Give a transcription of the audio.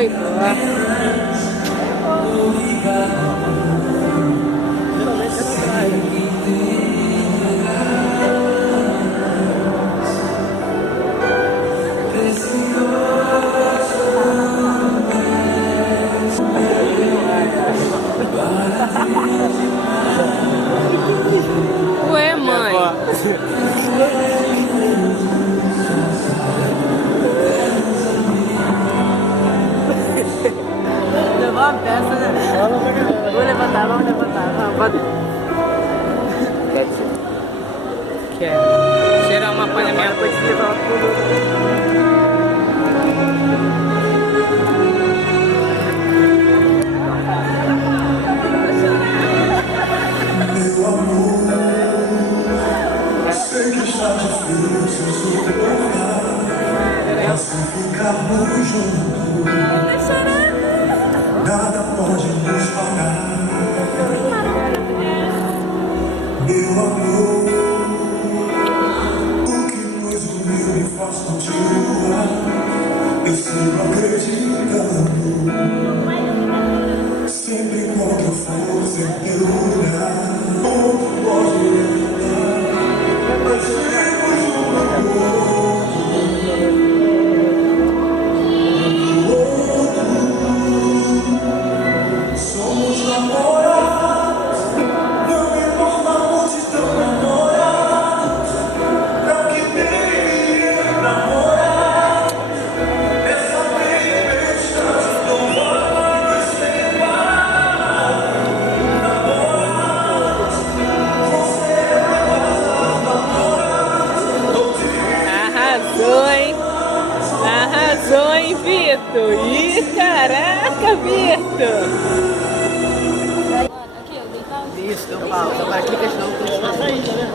noivo. Ué, mãe. Levou uma peça, né? Vou levantar, vamos levantar. Não, pode. Quer tirar uma palha minha coisa e levar tudo. Meu amor, sei que está difícil suportar, mas se ficarmos juntos, nada pode nos parar. Meu amor, o que nos uniu me faz continuar. Eu sigo acreditando, sempre encontro força em teu olhar. Outro pode levantar, mas temos um amor. Somos namorados, não importa onde estão namorados. Pra que ter namorados, essa tempestade não vai nos separar. Namorados, você é namorados. Arrasou, hein? Arrasou, hein, Vitor? Ih, caraca, Vitor! Isso, deu pausa. Agora clica de novo. Tá saindo, né?